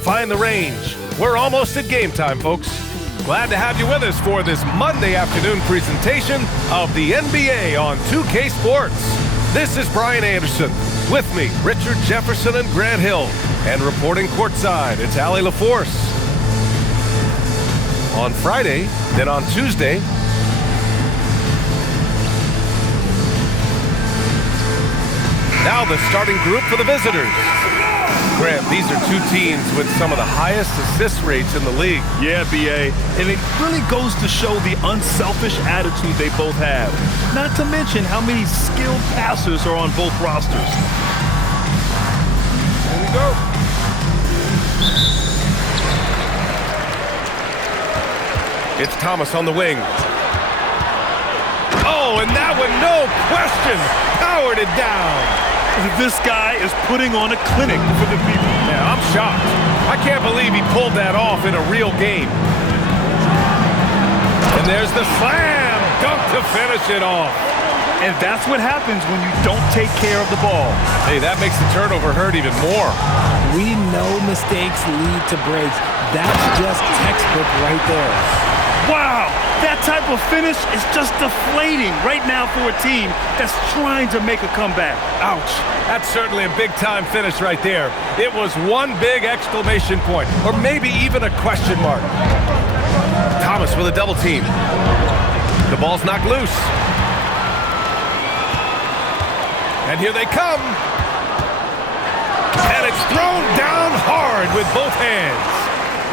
find the range. We're almost at game time, folks. Glad to have you with us for this Monday afternoon presentation of the NBA on 2K Sports. This is Brian Anderson. With me, Richard Jefferson and Grant Hill. And reporting courtside, it's Allie LaForce. On Friday, then on Tuesday, now the starting group for the visitors. Grant, these are two teams with some of the highest assist rates in the league. Yeah, B.A., and it really goes to show the unselfish attitude they both have. Not to mention how many skilled passers are on both rosters. Here we go. It's Thomas on the wing. Oh, and that one, no question, powered it down. This guy is putting on a clinic for the people. Yeah, I'm shocked. I can't believe he pulled that off in a real game. And there's the slam dunk to finish it off. And that's what happens when you don't take care of the ball. Hey, that makes the turnover hurt even more. We know mistakes lead to breaks. That's just textbook right there. Wow, that type of finish is just deflating right now for a team that's trying to make a comeback. Ouch. That's certainly a big-time finish right there. It was one big exclamation point, or maybe even a question mark. Thomas with a double team. The ball's knocked loose. And here they come. And it's thrown down hard with both hands.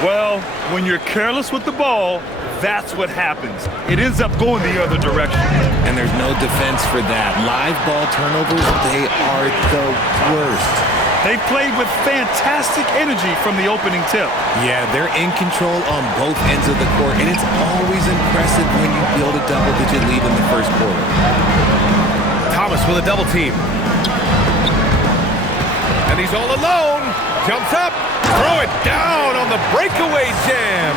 Well, when you're careless with the ball, that's what happens. It ends up going the other direction. And there's no defense for that. Live ball turnovers, they are the worst. They played with fantastic energy from the opening tip. Yeah, they're in control on both ends of the court, and it's always impressive when you build a double-digit lead in the first quarter. Thomas with a double team. And he's all alone. Jumps up. Throw it down on the breakaway jam.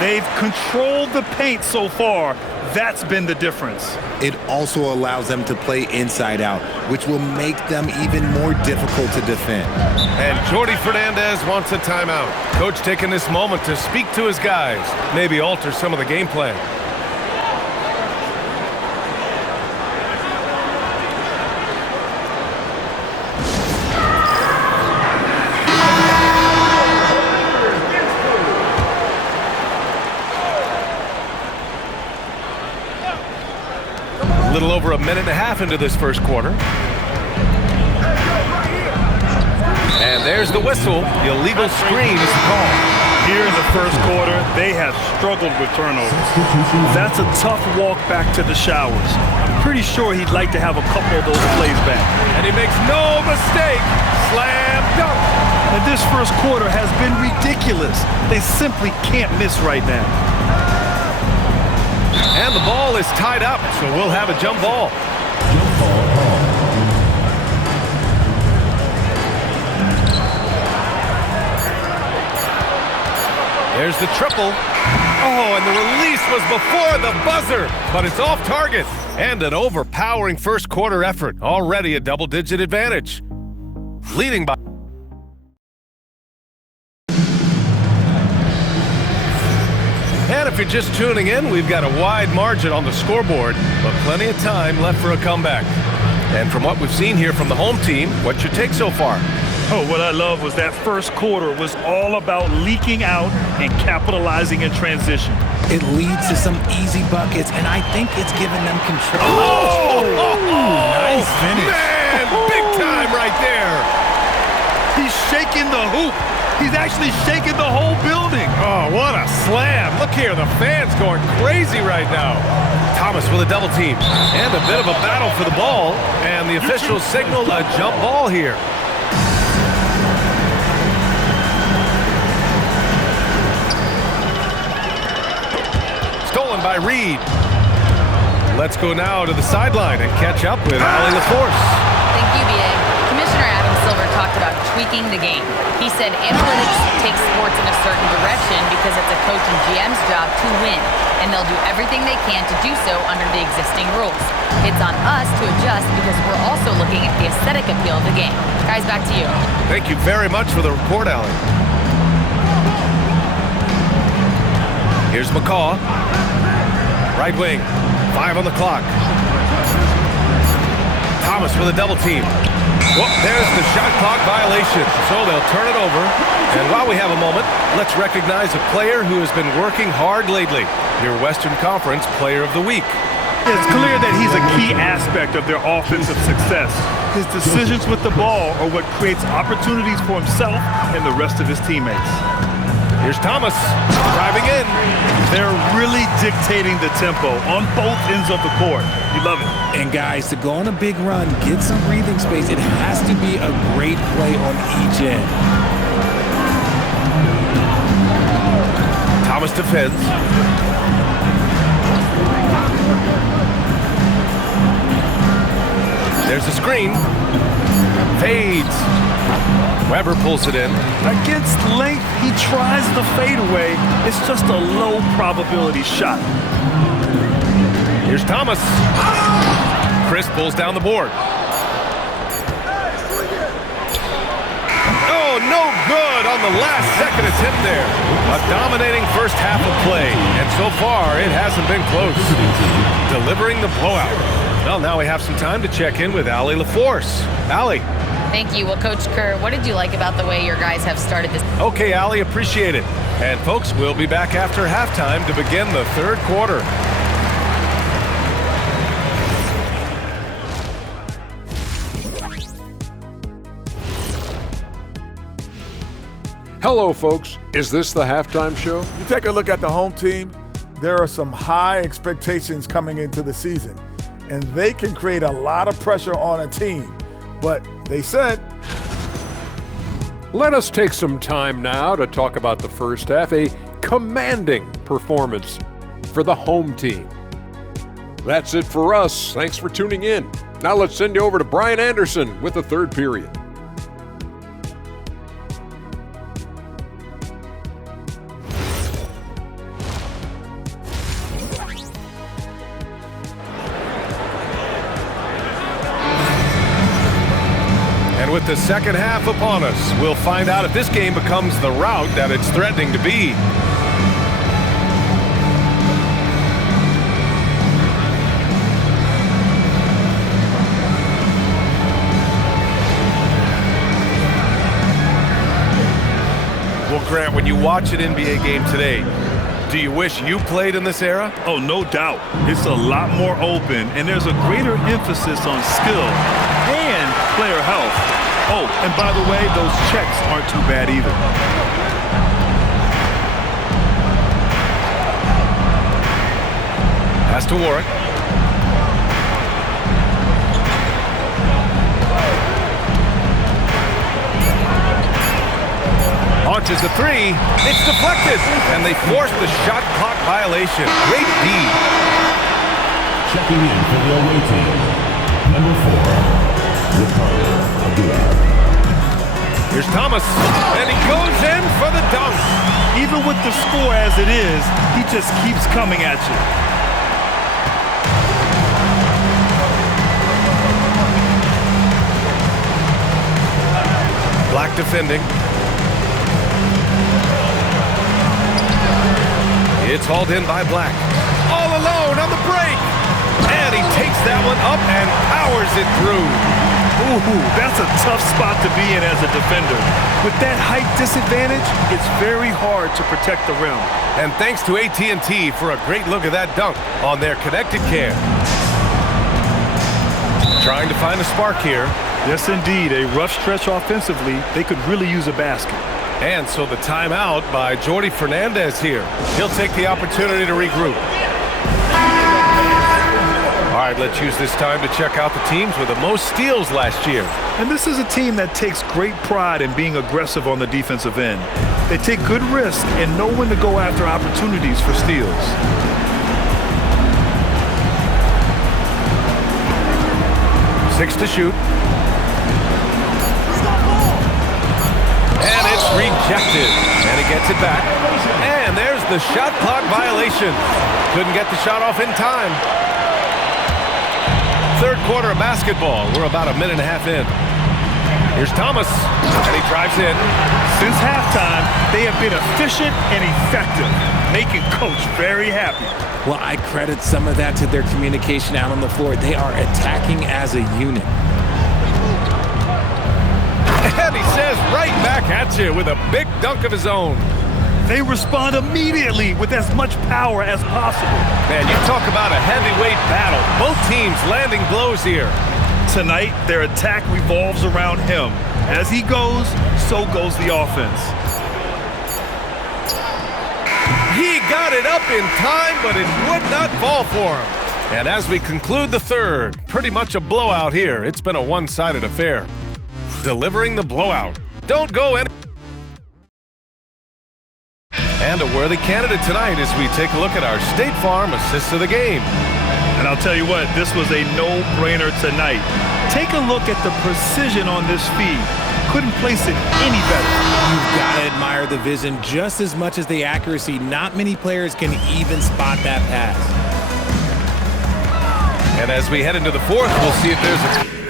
They've controlled the paint so far. That's been the difference. It also allows them to play inside out, which will make them even more difficult to defend. And Jordi Fernandez wants a timeout. Coach taking this moment to speak to his guys, maybe alter some of the game plan. A little over a minute and a half into this first quarter. And there's the whistle. The illegal screen is the call. Here in the first quarter, they have struggled with turnovers. That's a tough walk back to the showers. I'm pretty sure he'd like to have a couple of those plays back. And he makes no mistake. Slam dunk. And this first quarter has been ridiculous. They simply can't miss right now. And the ball is tied up, so we'll have a jump ball. There's the triple. Oh, and the release was before the buzzer, but it's off target. And an overpowering first quarter effort. Already a double-digit advantage. Leading by... And if you're just tuning in, we've got a wide margin on the scoreboard, but plenty of time left for a comeback. And from what we've seen here from the home team, what's your take so far? Oh, what I love was that first quarter was all about leaking out and capitalizing in transition. It leads to some easy buckets, and I think it's given them control. Nice finish. Man, big time right there. He's shaking the hoop. He's actually shaking the whole building. Oh, what a slam. Look here, the fans going crazy right now. Thomas with a double team. And a bit of a battle for the ball. And the officials signal a jump ball here. Stolen by Reed. Let's go now to the sideline and catch up with Allie LaForce. Thank you, B.A. Commissioner Adam Silver talked about tweaking the game. He said analytics take sports in a certain direction because it's a coach and GM's job to win, and they'll do everything they can to do so under the existing rules. It's on us to adjust because we're also looking at the aesthetic appeal of the game. Guys, back to you. Thank you very much for the report, Allie. Here's McCaw. Right wing. 5 on the clock. Thomas with a double team. Well, there's the shot clock violation. So they'll turn it over. And while we have a moment, let's recognize a player who has been working hard lately. Your Western Conference Player of the Week. It's clear that he's a key aspect of their offensive success. His decisions with the ball are what creates opportunities for himself and the rest of his teammates. Here's Thomas driving in. They're really dictating the tempo on both ends of the court. You love it. And guys, to go on a big run, get some breathing space, it has to be a great play on each end. Thomas defends. There's a screen. Fades. Weber pulls it in. Against length, he tries the fadeaway. It's just a low probability shot. Here's Thomas. Chris pulls down the board. Oh, no good on the last second attempt there. A dominating first half of play, and so far it hasn't been close. Delivering the blowout. Well, now we have some time to check in with Allie LaForce. Allie. Thank you. Well, Coach Kerr, what did you like about the way your guys have started this? Okay, Allie, appreciate it. And folks, we'll be back after halftime to begin the third quarter. Hello, folks. Is this the halftime show? You take a look at the home team, there are some high expectations coming into the season, and they can create a lot of pressure on a team. But they said, let us take some time now to talk about the first half, a commanding performance for the home team. That's it for us. Thanks for tuning in. Now let's send you over to Brian Anderson with the third period. With the second half upon us, we'll find out if this game becomes the rout that it's threatening to be. Well, Grant, when you watch an NBA game today, do you wish you played in this era? Oh, no doubt. It's a lot more open, and there's a greater emphasis on skill and player health. Oh, and by the way, those checks aren't too bad either. Pass to Warwick. Launches a three. It's deflected, and they force the shot clock violation. Great D. Checking in for the away team, number 4, Ricardo Abdullah. Here's Thomas, and he goes in for the dunk. Even with the score as it is, he just keeps coming at you. Black defending. It's hauled in by Black. All alone on the break. And he takes that one up and powers it through. Ooh, that's a tough spot to be in as a defender. With that height disadvantage, it's very hard to protect the rim. And thanks to AT&T for a great look at that dunk on their connected cam. Trying to find a spark here. Yes, indeed. A rough stretch offensively. They could really use a basket. And so the timeout by Jordi Fernandez here. He'll take the opportunity to regroup. All right, let's use this time to check out the teams with the most steals last year. And this is a team that takes great pride in being aggressive on the defensive end. They take good risks and know when to go after opportunities for steals. 6 to shoot. And it's rejected. And he gets it back. And there's the shot clock violation. Couldn't get the shot off in time. Third quarter of basketball. We're about a minute and a half in. Here's Thomas, and he drives in. Since halftime, they have been efficient and effective. making Coach very happy. Well, I credit some of that to their communication out on the floor. They are attacking as a unit. And he says right back at you with a big dunk of his own. They respond immediately with as much power as possible. Man, you talk about a heavyweight battle. Both teams landing blows here. Tonight, their attack revolves around him. As he goes, so goes the offense. He got it up in time, but it would not fall for him. And as we conclude the third, pretty much a blowout here. It's been a one-sided affair. Delivering the blowout. Don't go any... And a worthy candidate tonight as we take a look at our State Farm Assist of the Game. And I'll tell you what, this was a no-brainer tonight. Take a look at the precision on this feed. Couldn't place it any better. You've got to admire the vision just as much as the accuracy. Not many players can even spot that pass. And as we head into the fourth, we'll see if there's a...